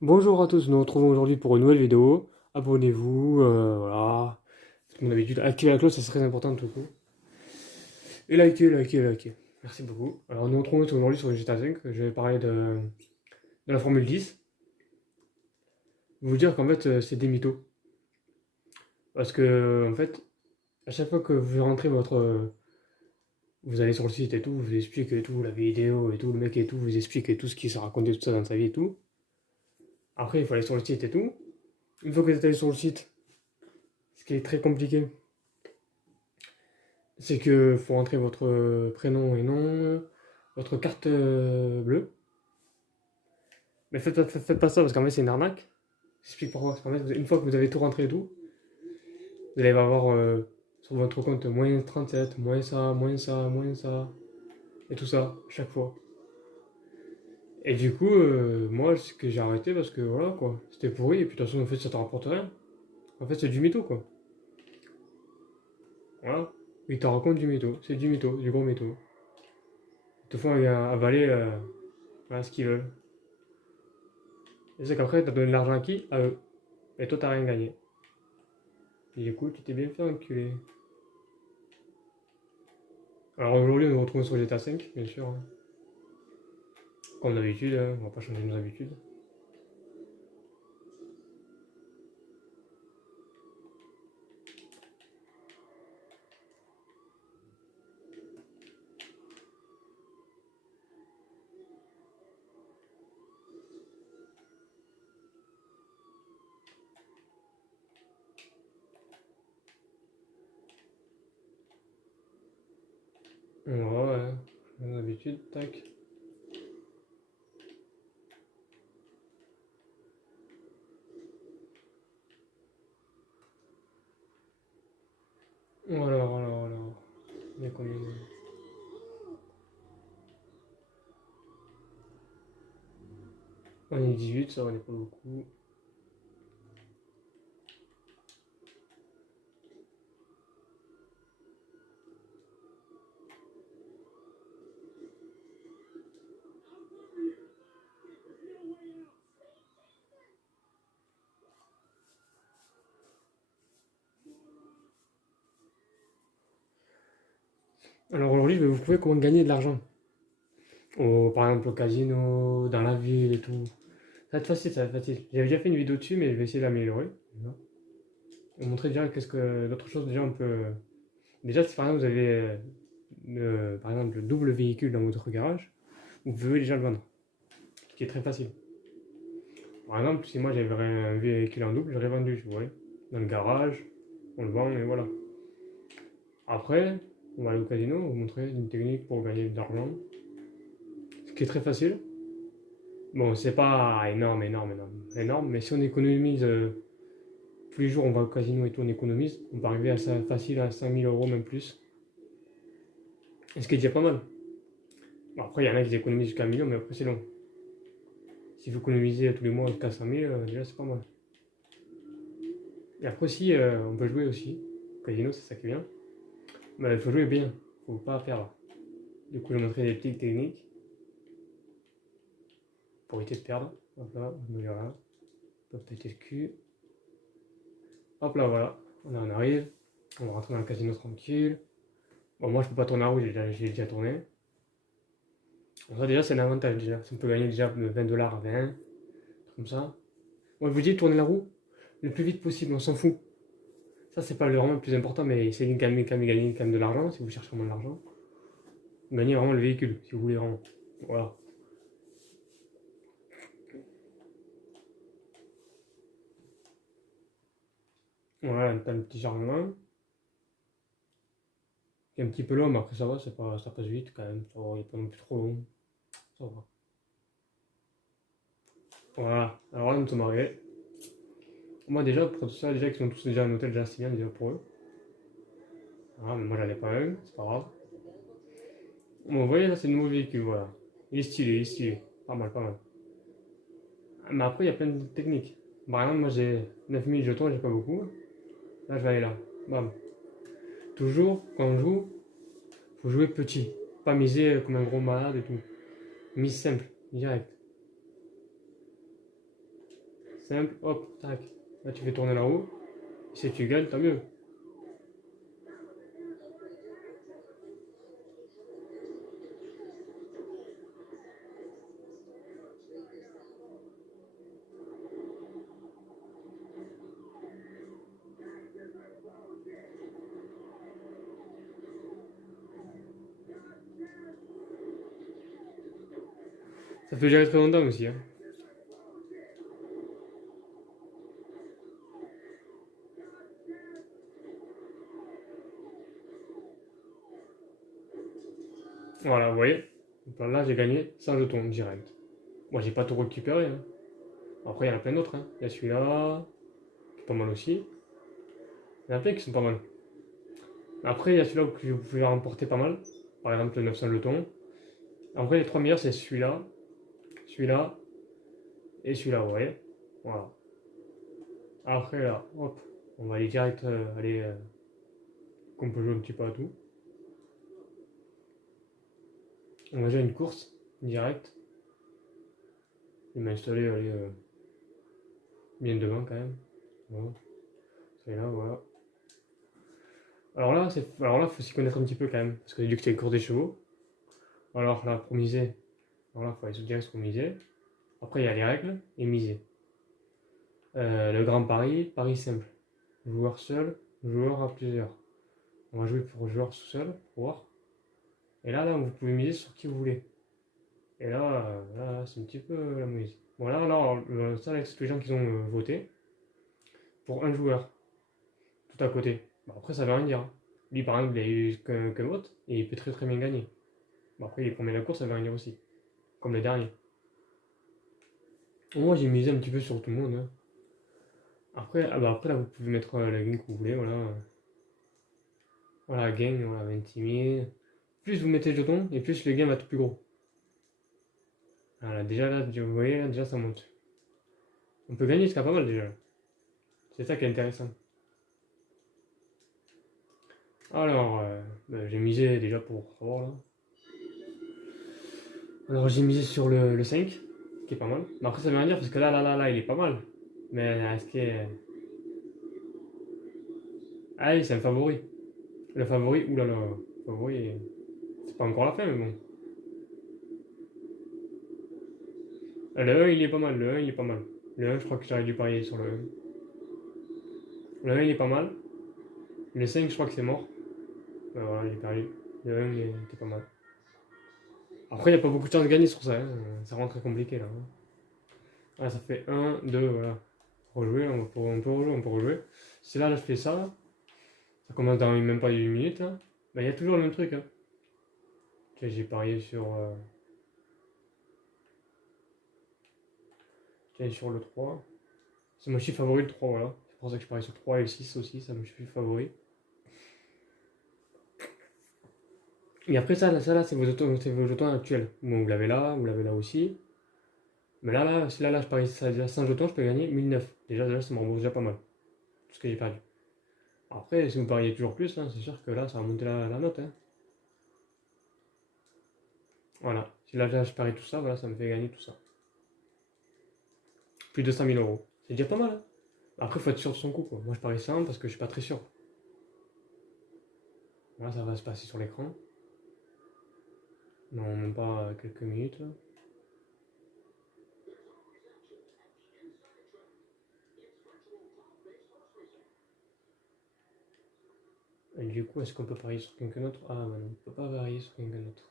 Bonjour à tous, nous nous retrouvons aujourd'hui pour une nouvelle vidéo. Abonnez-vous, voilà. Comme d'habitude, activez la cloche, c'est très important tout coup. Et likez. Merci beaucoup. Alors nous nous retrouvons aujourd'hui sur le GTA 5. Je vais parler de la Formule 10. Vous dire qu'en fait c'est des mythos. Parce que en fait, à chaque fois que vous rentrez vous allez sur le site et tout, vous explique et tout, la vidéo et tout, le mec et tout, vous explique et tout ce qui s'est raconté tout ça dans sa vie et tout. Après il faut aller sur le site et tout. Une fois que vous êtes allé sur le site, ce qui est très compliqué, c'est que faut entrer votre prénom et nom, votre carte bleue. Mais faites pas ça parce qu'en fait c'est une arnaque. J'explique pourquoi. Parce qu'en fait, une fois que vous avez tout rentré et tout, vous allez avoir sur votre compte moins 37, moins ça, moins ça, moins ça, et tout ça, chaque fois. Et du coup, moi, ce que j'ai arrêté parce que voilà quoi, c'était pourri, et puis de toute façon, en fait, ça te rapporte rien. En fait, c'est du mytho quoi. Voilà. Ils te racontent du mytho, c'est du mytho, du gros mytho. Ils te font avaler voilà, ce qu'ils veulent. Et c'est qu'après, t'as donné de l'argent à qui? À eux. Et toi, t'as rien gagné. Et du coup, tu t'es bien fait enculer. Alors aujourd'hui, on nous retrouve sur GTA 5, bien sûr, hein. Comme d'habitude, hein, on va pas changer nos habitudes. Voilà, ouais, nos habitudes, tac. Alors. On est combien? On est 18, ça, on est pas beaucoup. Alors aujourd'hui, je vais vous prouver comment gagner de l'argent. Par exemple, au casino, dans la ville et tout. Ça va être facile, ça va être facile. J'avais déjà fait une vidéo dessus, mais je vais essayer de l'améliorer. Vous montrer déjà qu'est-ce que d'autres choses déjà on peut. Déjà, si par exemple vous avez par exemple le double véhicule dans votre garage, vous pouvez déjà le vendre. Ce qui est très facile. Par exemple, si moi j'avais un véhicule en double, j'aurais vendu, vous voyez. Dans le garage, on le vend et voilà. Après, on va aller au casino, vous montrer une technique pour gagner de l'argent. Ce qui est très facile. Bon, c'est pas énorme, mais si on économise tous les jours, on va au casino et tout, on économise, on peut arriver à ça facile à 5 000 euros, même plus. Et ce qui est déjà pas mal. Bon, après, il y en a qui économisent jusqu'à 1 million, mais après, c'est long. Si vous économisez tous les mois jusqu'à 5 000, déjà, c'est pas mal. Et après aussi, on peut jouer aussi. Au casino, c'est ça qui est bien. Mais il faut jouer bien, faut pas perdre. Du coup, je vais montrer des petites techniques pour éviter de perdre. Hop là, on ne rien. On peut péter le cul. Hop là, voilà. On arrive. On va rentrer dans le casino tranquille. Bon, moi, je peux pas tourner à rouge, j'ai déjà tourné. Donc ça, déjà, c'est un avantage. Déjà. Si on peut gagner déjà 20 $ à 20, comme ça. Moi, je vous dis, tournez la roue le plus vite possible, on s'en fout. Ça, c'est pas vraiment le plus important, mais c'est gagner quand même de l'argent, si vous cherchez vraiment de l'argent. Gagnez vraiment le véhicule, si vous voulez vraiment. Voilà. Voilà, t'as le petit chargement. Il est un petit peu long, mais après ça va, ça passe vite quand même. Ça va, il n'est pas non plus trop long. Ça va. Voilà, alors là, nous sommes arrivés. Moi, déjà, pour tout ça, déjà, qu'ils sont tous déjà un hôtel, déjà, c'est bien, déjà pour eux. Ah, mais moi, j'en ai pas un, c'est pas grave. Bon, vous voyez, là, c'est le nouveau véhicule, voilà. Il est stylé. Pas mal, pas mal. Mais après, il y a plein de techniques. Par exemple, moi, j'ai 9000 jetons, j'ai pas beaucoup. Là, je vais aller là. Bam. Toujours, quand on joue, faut jouer petit. Pas miser comme un gros malade et tout. Mise simple, direct. simple, hop, tac. Là, tu fais tourner la roue. Si tu gagnes, tant mieux. Ça peut durer très longtemps aussi. Hein. Voilà, vous voyez. Donc là, j'ai gagné 100 jetons direct. Moi, j'ai pas tout récupéré. Hein. Après, il y en a plein d'autres. Hein. Il y a celui-là, qui est pas mal aussi. Il y en a plein qui sont pas mal. Après, il y a celui-là que vous pouvez remporter pas mal. Par exemple, le 900 jetons. En vrai, les trois meilleurs, c'est celui-là, celui-là et celui-là, vous voyez. Voilà. Après, là, hop, on va aller direct, qu'on peut jouer un petit peu à tout. On va jouer une course, direct. Je vais m'installer, bien devant quand même. Voilà. Celui-là, voilà. Alors là, faut s'y connaître un petit peu quand même, parce que j'ai dit que c'était une course des chevaux. Alors là, pour miser, alors là, il faut aller se direct pour miser. Après, il y a les règles et miser. Le grand pari, pari simple. Joueur seul, joueur à plusieurs. On va jouer pour joueur tout seul, pour voir. Et là, vous pouvez miser sur qui vous voulez. Et là, c'est un petit peu la mise. Bon, là, ça, c'est les gens qui ont voté pour un joueur, tout à côté. Bon, après, ça veut rien dire. Hein. Lui, par exemple, il a eu qu'un vote, et il peut très très bien gagner. Bon, après, il est premier de la course, ça veut rien dire aussi. Comme le dernier. Moi, j'ai misé un petit peu sur tout le monde. Hein. Après, là, vous pouvez mettre la gain que vous voulez, voilà. Voilà, gain, voilà, 26 000. Plus vous mettez le jeton, et plus le gain va être plus gros. Voilà, déjà là, vous voyez, là, déjà ça monte. On peut gagner jusqu'à pas mal déjà. C'est ça qui est intéressant. Alors, j'ai misé déjà pour savoir là. Alors j'ai misé sur le 5, qui est pas mal. Mais après ça veut rien dire parce que là, il est pas mal. Mais est-ce qu'il est... Ah oui, c'est un favori. Le favori, oulala, le favori, c'est pas encore la fin, mais bon. Le 1, il est pas mal, le 1, il est pas mal. Le 1, je crois que j'aurais dû parier sur le 1. Le 1, il est pas mal. Le 5, je crois que c'est mort. Voilà, j'ai perdu. Le 1, il était pas mal. Après, il n'y a pas beaucoup de chances de gagner sur ça. Hein. Ça rend très compliqué là. Hein. Ah, ça fait 1, 2, voilà. Rejouer, on peut rejouer, on peut rejouer. Si là, je fais ça, ça commence dans même pas 8 minutes. Hein. Il y a toujours le même truc. Hein. J'ai parié sur. Sur le 3. C'est mon chiffre favori le 3, voilà. C'est pour ça que je parie sur le 3 et le 6 aussi, c'est mon chiffre favori. Et après ça là c'est vos jetons actuels. Bon, vous l'avez là aussi. Mais si là, je parie ça déjà 100 jetons, je peux gagner 1009. Déjà, ça me rembourse déjà pas mal. Tout ce que j'ai perdu. Après, si vous pariez toujours plus, hein, c'est sûr que là, ça va monter la note. Hein. Voilà. Si là, je parie tout ça, voilà, ça me fait gagner tout ça. Plus de 100 000 euros. C'est déjà pas mal. Hein. Après, il faut être sûr de son coup. Quoi. Moi, je parie 100 parce que je suis pas très sûr. Voilà, ça va se passer sur l'écran. Non, même pas quelques minutes. Là. Et du coup, est-ce qu'on peut parier sur quelqu'un d'autre? Ah, bah non, on peut pas parier sur quelqu'un d'autre.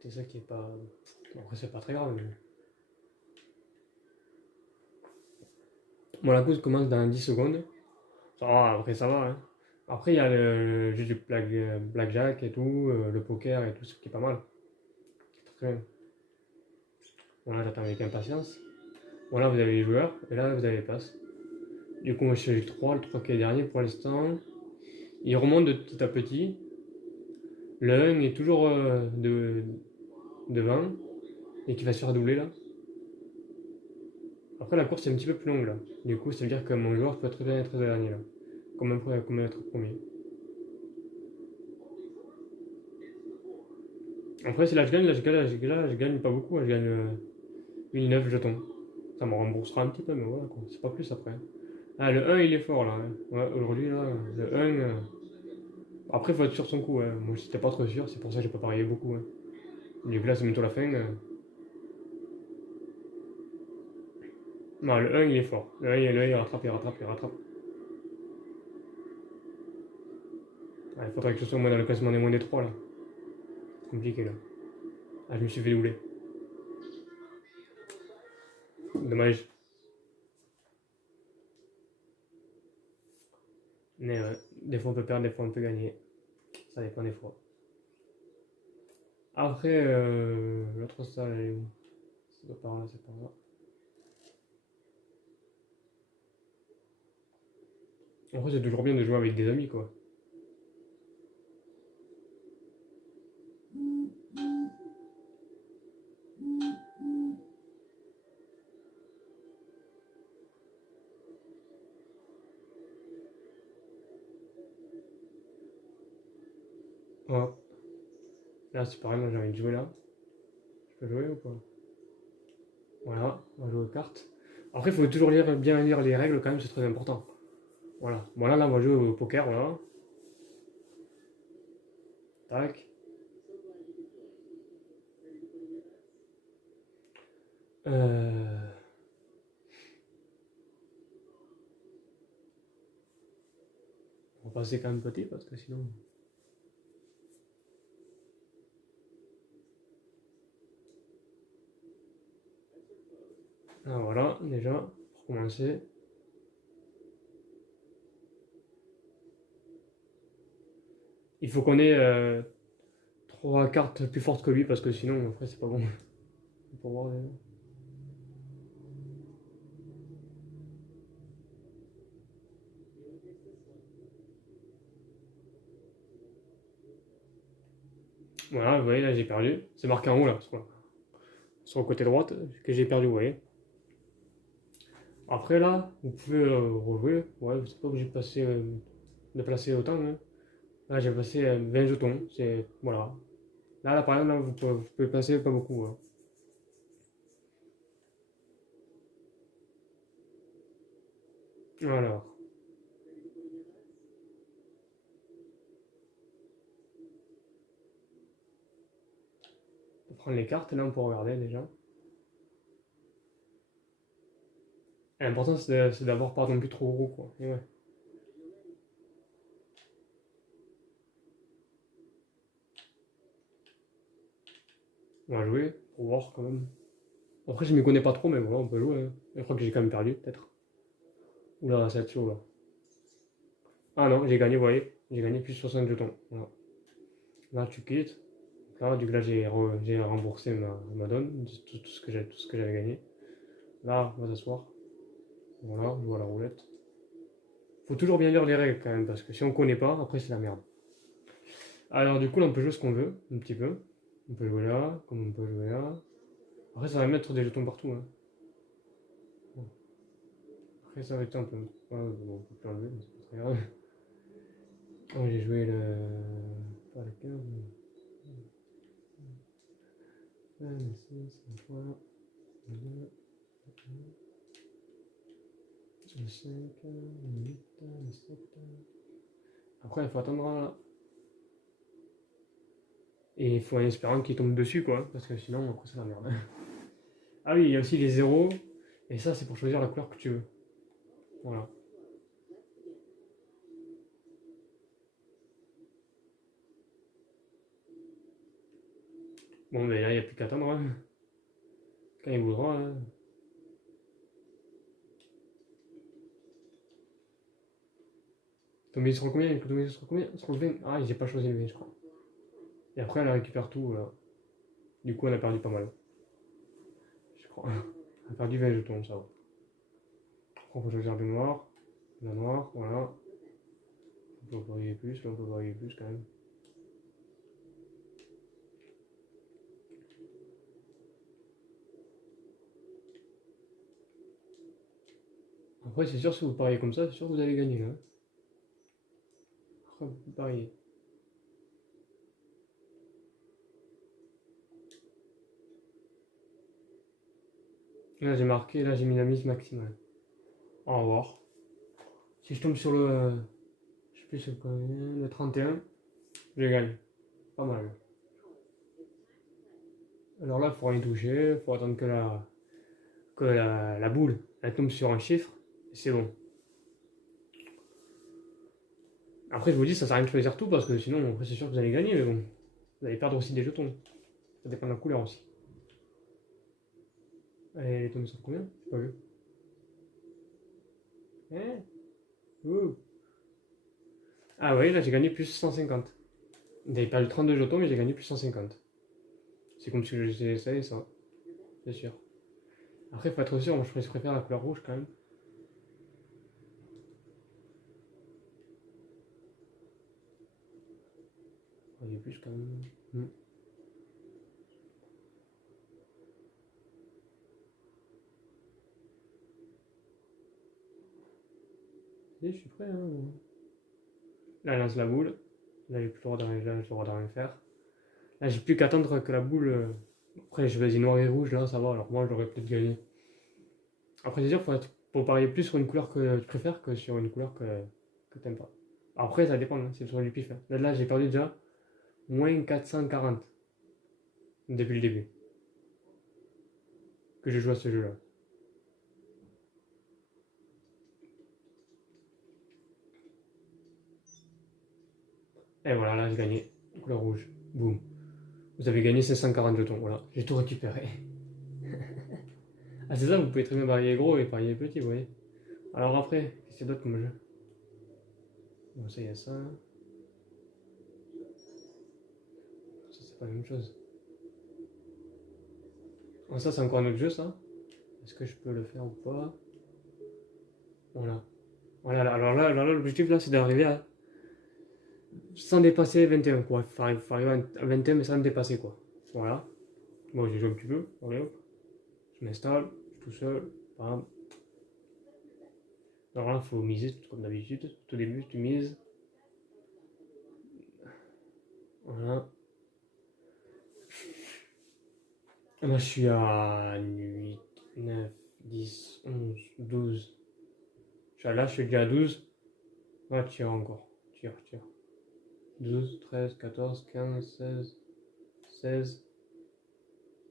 C'est ça qui est pas... Bon, après, c'est pas très grave. Mais... Bon, la course commence dans 10 secondes. Ça va, après, ça va. Hein. Après, il y a le jeu du blackjack et tout, le poker et tout, ce qui est pas mal. Très bien. Bon, là, j'attends avec impatience. Bon, là, vous avez les joueurs, et là, vous avez les places. Du coup, moi, je suis le 3 qui est dernier pour l'instant. Il remonte de petit à petit. Le 1 est toujours devant, et qui va se faire doubler, là. Après, la course est un petit peu plus longue, là. Du coup, ça veut dire que mon joueur peut très bien être dernier, là. Comme être premier. Après, si là je gagne, je gagne pas beaucoup, je gagne 1009 jetons. Ça me remboursera un petit peu, mais voilà quoi. C'est pas plus après. Ah, le 1 il est fort là. Hein. Ouais, aujourd'hui là, le 1. Après, faut être sûr de son coup. Hein. Moi, j'étais pas trop sûr, c'est pour ça que j'ai pas parié beaucoup. Hein. Du coup, là, c'est bientôt la fin. Non, le 1 il est fort. Le 1 il rattrape, il rattrape, il rattrape. Ah, il faudrait que je sois au moins dans le classement des moins des 3 là. C'est compliqué là. Ah, je me suis fait doubler. Dommage. Mais ouais, des fois on peut perdre, des fois on peut gagner. Ça dépend des fois. Après, l'autre salle, elle est où? C'est pas par là, c'est par là. En vrai, c'est toujours bien de jouer avec des amis quoi. Ouais. Là, c'est pareil, moi j'ai envie de jouer là. Je peux jouer ou pas? Voilà, on va jouer aux cartes. Après, il faut toujours bien lire les règles quand même, c'est très important. Voilà. Voilà, là, on va jouer au poker, voilà. Tac. Euh... On va passer quand même petit parce que sinon. Ah, voilà, déjà, pour commencer. Il faut qu'on ait 3 cartes plus fortes que lui parce que sinon, après, c'est pas bon. Pour voir, voilà, vous voyez, là, j'ai perdu. C'est marqué en haut, là, sur le côté droite, que j'ai perdu, vous voyez. Après, là, vous pouvez rejouer. Ouais, vous n'êtes pas obligé de placer autant. Hein. Là, j'ai passé 20 jetons. C'est, voilà. Là, par exemple, là, vous pouvez passer pas beaucoup. Hein. Alors, on va prendre les cartes, là, on peut regarder déjà. L'important, c'est d'avoir pas non plus trop gros, quoi. Et ouais. On va jouer pour voir quand même. Après, je m'y connais pas trop, mais voilà, on peut jouer. Hein. Je crois que j'ai quand même perdu, peut-être. Oula, ça va être chaud, là. Ah non, j'ai gagné, vous voyez. J'ai gagné plus 60 jetons. Voilà. Là, tu quittes. Là, du coup, là, j'ai remboursé ma donne, tout ce que j'avais gagné. Là, on va s'asseoir. Voilà, on joue à la roulette. Faut toujours bien lire les règles quand même, parce que si on connaît pas, après c'est la merde. Alors du coup là on peut jouer ce qu'on veut, un petit peu. On peut jouer là, comme on peut jouer là. Après ça va mettre des jetons partout. Hein. Après ça va être un peu. Ouais, bon, on peut plus enlever, mais c'est pas très grave. Oh, j'ai joué le. Pas le 15. Le 6, le 3, le 2, le 5, le 8, le 7. Après il faut attendre là. Et il faut en espérant qu'il tombe dessus quoi, parce que sinon après c'est la merde. Ah oui, il y a aussi les zéros. Et ça, c'est pour choisir la couleur que tu veux. Voilà. Bon, mais là, il n'y a plus qu'à attendre. Hein. Quand il voudra. Hein. Tombé sur combien? Il peut tomber sur combien? Sur le 20. Ah, j'ai pas choisi le 20, je crois. Et après, elle récupère tout. Du coup, on a perdu pas mal. Je crois. On a perdu 20 jetons, ça va. Après, on peut choisir le noir. La noire, voilà. On peut varier plus. Là, on peut varier plus quand même. Après, c'est sûr, si vous pariez comme ça, c'est sûr que vous allez gagner. Là. Après, vous pariez. Là j'ai marqué, là j'ai mis la mise maximale. On va voir. Si je tombe sur le. Je sais plus sur le 31, je gagne. Pas mal. Alors là, il faut rien toucher, il faut attendre que la boule elle tombe sur un chiffre, et c'est bon. Après, je vous dis, ça sert à rien de choisir tout parce que sinon, après, c'est sûr que vous allez gagner, mais bon, vous allez perdre aussi des jetons. Ça dépend de la couleur aussi. Elle est tombée sur combien? J'ai pas vu. Hein? Ouh. Ah oui, là j'ai gagné plus 150. J'avais perdu 32 jetons, mais j'ai gagné plus 150. C'est comme si j'ai essayé ça, c'est sûr. Après, il faut être sûr, moi je préfère la couleur rouge quand même. Il y a plus quand même. Et je suis prêt. Hein. Là, elle lance la boule. Là, j'ai plus le droit de rien faire. Là, j'ai plus qu'à attendre que la boule. Après, je choisis noir et rouge, là, ça va. Alors, moi, j'aurais peut-être gagné. Après, c'est sûr, faut parier plus sur une couleur que tu préfères que sur une couleur que t'aimes pas. Après, ça dépend, hein, c'est sur du pif. Hein. Là, j'ai perdu déjà moins 440 depuis le début que je joue à ce jeu-là. Et voilà, là, j'ai gagné. Couleur rouge. Boum. Vous avez gagné ces 140 jetons. Voilà, j'ai tout récupéré. Ah, c'est ça, vous pouvez très bien parier gros et parier petit, vous voyez. Alors après, qu'est-ce qu'il y a d'autre comme jeu? Bon, ça, il y a ça. Ça, c'est pas la même chose. Oh, ça, c'est encore un autre jeu, ça. Est-ce que je peux le faire ou pas? Voilà. Voilà, alors là, l'objectif, là, c'est d'arriver à... sans dépasser 21, quoi. Il faut arriver à 21, mais sans dépasser, quoi. Voilà. Bon, j'ai joué un petit peu. Allez, hop. Je m'installe. Je suis tout seul. Bam. Alors là, il faut miser, comme d'habitude. Tout début, tu mises. Voilà. Là, je suis à 8, 9, 10, 11, 12. Là, je suis déjà à 12. Ah, tire encore. Tire. 12, 13, 14, 15, 16, 16,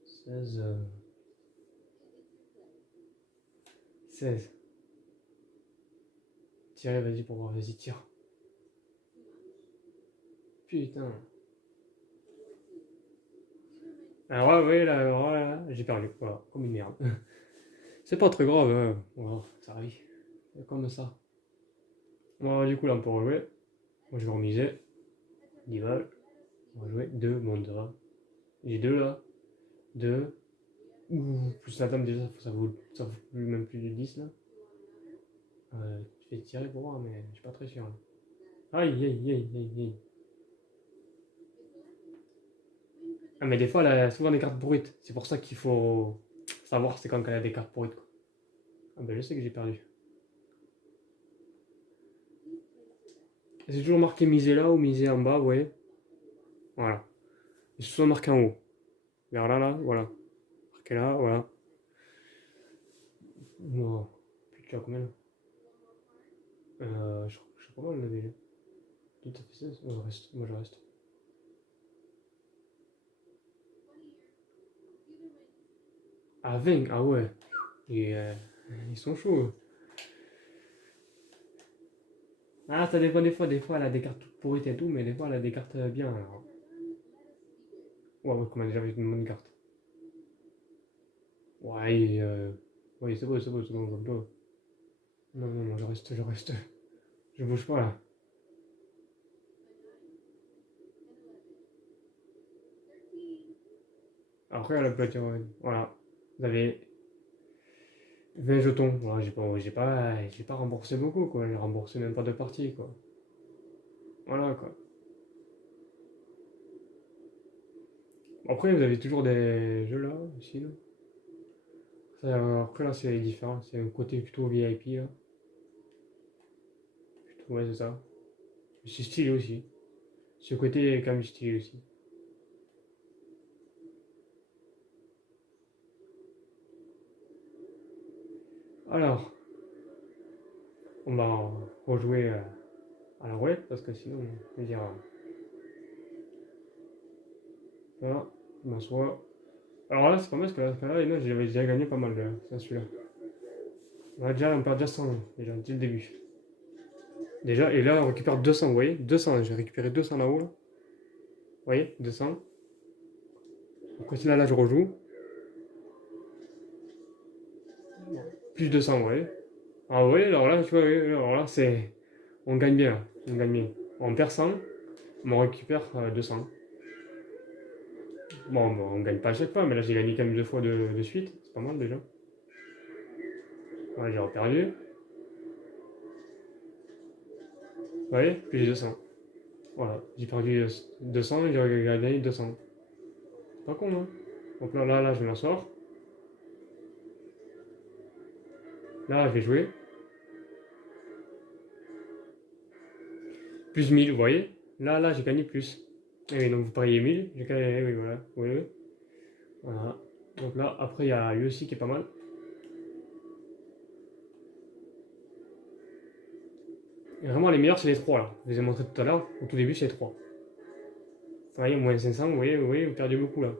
16, 16. Tirez, vas-y pour voir, vas-y, tire. Putain. Alors ouais, là, j'ai perdu. Voilà, comme une merde. C'est pas très grave, hein. Voilà, ça arrive. C'est comme ça. Bon, du coup, là, on peut rejouer. Moi, je vais remiser. 10 balles. On va jouer 2. Bon, ça va. J'ai 2 là. 2. Ouh, plus la dame, déjà, ça vaut même plus de 10 là. Je vais tirer pour voir, mais je suis pas très sûr. Là. Aïe. Ah, mais des fois, elle a souvent des cartes pourrites. C'est pour ça qu'il faut savoir c'est quand elle a des cartes pourrites. Quoi. Ah, ben je sais que j'ai perdu. C'est toujours marqué miser là ou miser en bas, vous voyez. Voilà. Et c'est souvent marqué en haut. Vers là, voilà. Marqué là, voilà. Non. Puis tu as combien là je sais pas mal là déjà. Tout à fait 16. Moi je reste. Ah 20, ah ouais. Et, ils sont chauds. Ah ça dépend des fois elle a des cartes toutes pourrites et tout, mais des fois elle a des cartes bien alors. Ouais, comme elle a déjà vu une bonne carte. Ouais, oui, c'est beau, comme toi. Non, je reste. Je bouge pas là. Après, la platine, voilà. Vous avez 20 jetons. Voilà, j'ai pas remboursé beaucoup, quoi. J'ai remboursé même pas deux parties, quoi. Voilà, quoi. Après, vous avez toujours des jeux là, aussi, là. Après, là, c'est différent. C'est un côté plutôt VIP, là. Ouais, c'est ça. C'est stylé aussi. Ce côté est quand même stylé aussi. Alors, on va rejouer à la roulette parce que sinon, je veux dire, là, je m'assois. Alors là, c'est pas mal parce que là, j'avais déjà gagné pas mal là, celui-là. On perd déjà 100 déjà, dès le début. Déjà, et là, on récupère 200, vous voyez 200, j'ai récupéré 200 là-haut, là. Vous voyez 200. Après, là, je rejoue. Plus 200, vous voyez. Ah, vous voyez, alors là, tu vois, oui, alors là, c'est... On gagne bien, là. On gagne bien. On perd 100, mais on récupère 200. Bon, on gagne pas à chaque fois, mais là, j'ai gagné quand même 2 fois de suite. C'est pas mal, déjà. Ouais, j'ai perdu. Vous voyez, plus 200. Voilà, j'ai perdu 200 et j'ai gagné 200. C'est pas con, hein. Donc là, je m'en sors. Là, je vais jouer. Plus 1000, vous voyez. Là, j'ai gagné plus. Et oui, donc vous pariez 1000, j'ai gagné, oui, voilà. Oui, oui. Voilà. Donc là, après, il y a lui aussi qui est pas mal. Et vraiment, les meilleurs, c'est les 3 là. Je vous ai montré tout à l'heure. Au tout début, c'est les 3. Vous voyez, moins 500, vous voyez, vous perdez beaucoup là.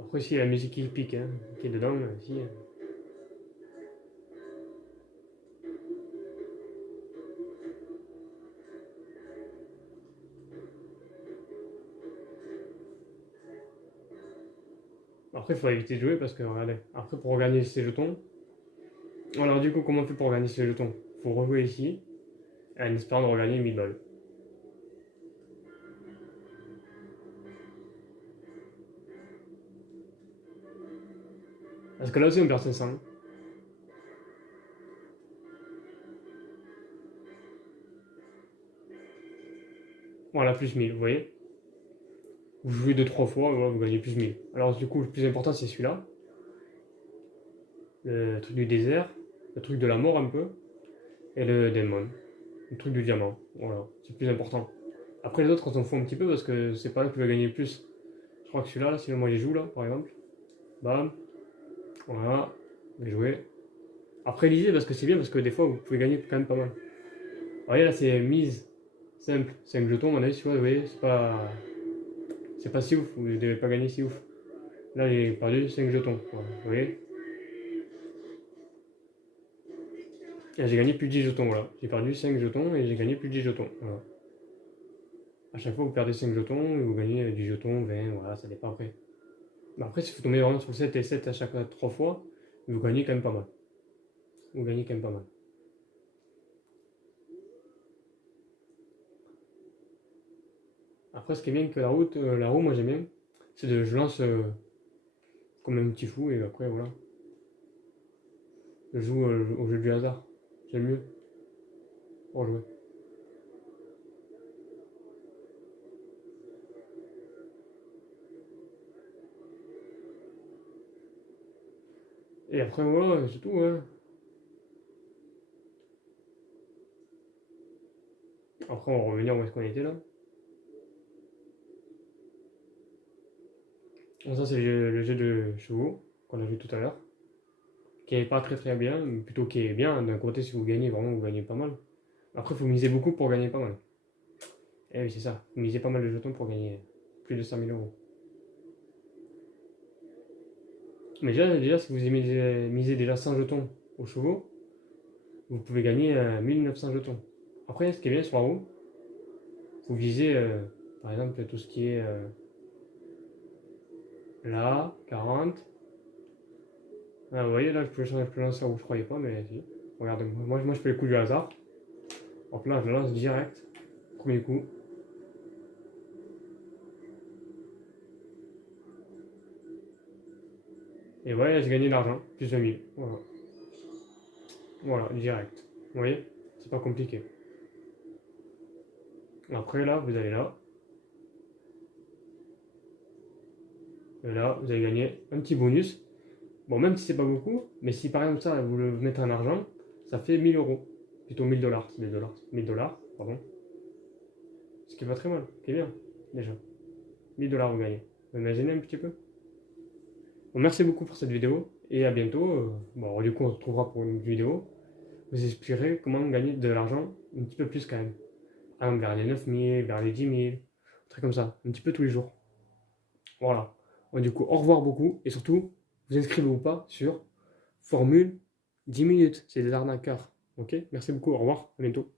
Après, ici, il y a la musique qui pique, hein, qui est dedans, ici. Après, il faut éviter de jouer parce que, regardez, après, pour gagner ces jetons. Alors, du coup, comment on fait pour gagner ces jetons? Il faut rejouer ici, en espérant de regagner 1000 balles. Parce que là aussi, on perd 500. Voilà, plus 1000, vous voyez. Vous jouez 2-3 fois, voilà, vous gagnez plus 1000. Alors, du coup, le plus important, c'est celui-là. Le truc du désert, le truc de la mort un peu, et le démon. Le truc du diamant. Voilà, c'est le plus important. Après, les autres, on s'en fout un petit peu parce que c'est pas là que tu vas gagner le plus. Je crois que celui-là, si moi j'y joue là, par exemple. Bam. Voilà. Je vais jouer. Après, lisez parce que c'est bien parce que des fois, vous pouvez gagner quand même pas mal. Vous voyez, là, c'est mise simple. 5 jetons, à mon avis, tu vois, vous voyez, c'est pas si ouf. Vous ne devez pas gagner si ouf. Là, j'ai perdu 5 jetons. Voilà, vous voyez. Et j'ai gagné plus de 10 jetons, voilà. J'ai perdu 5 jetons et j'ai gagné plus de 10 jetons. Voilà. À chaque fois, vous perdez 5 jetons et vous gagnez 10 jetons, 20, voilà, ça dépend après. Mais après, si vous tombez vraiment sur 7 et 7 à chaque 3 fois, vous gagnez quand même pas mal. Vous gagnez quand même pas mal. Après, ce qui est bien que la roue, moi j'aime bien, c'est de je lance comme un petit fou et après, voilà. Je joue au jeu du hasard. J'aime mieux pour jouer. Et après, voilà, c'est tout, hein. Après, on va revenir où est-ce qu'on était là. Bon, ça, c'est le jeu de chevaux qu'on a vu tout à l'heure. Qui est pas très très bien, mais plutôt qui est bien. D'un côté, si vous gagnez, vraiment, vous gagnez pas mal. Après, il faut miser beaucoup pour gagner pas mal. Eh oui, c'est ça. Vous misez pas mal de jetons pour gagner plus de 100 000 euros. Mais déjà si vous misez déjà 100 jetons aux chevaux, vous pouvez gagner 1900 jetons. Après, ce qui est bien sur la roue, vous visez par exemple tout ce qui est là, 40. Ah, vous voyez, là, je peux lancer où je croyais pas, mais si. Regardez, moi je fais le coup du hasard. Donc là, je le lance direct. Premier coup. Et voilà, j'ai gagné de l'argent. Plus 20 000. Voilà. Voilà, direct. Vous voyez, c'est pas compliqué. Après, là, vous allez là. Et là, vous allez gagner un petit bonus. Bon, même si c'est pas beaucoup, mais si par exemple ça, vous le mettez en argent, ça fait 1000 euros. Plutôt 1000 dollars, c'est des dollars. 1000 dollars, pardon. Ce qui est pas très mal, qui est bien, déjà. $1000 vous gagnez. Vous imaginez un petit peu? Bon, merci beaucoup pour cette vidéo et à bientôt. Bon, du coup, on se retrouvera pour une vidéo. Vous expliquerai comment gagner de l'argent un petit peu plus quand même. Par exemple, vers les 9000, vers les 10 000, un truc comme ça, un petit peu tous les jours. Voilà. Bon, du coup, au revoir beaucoup et surtout, vous inscrivez-vous pas sur Formule 10 minutes. C'est des arnaqueurs. Ok? Merci beaucoup. Au revoir. À bientôt.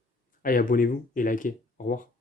Ah, et abonnez-vous et likez. Au revoir.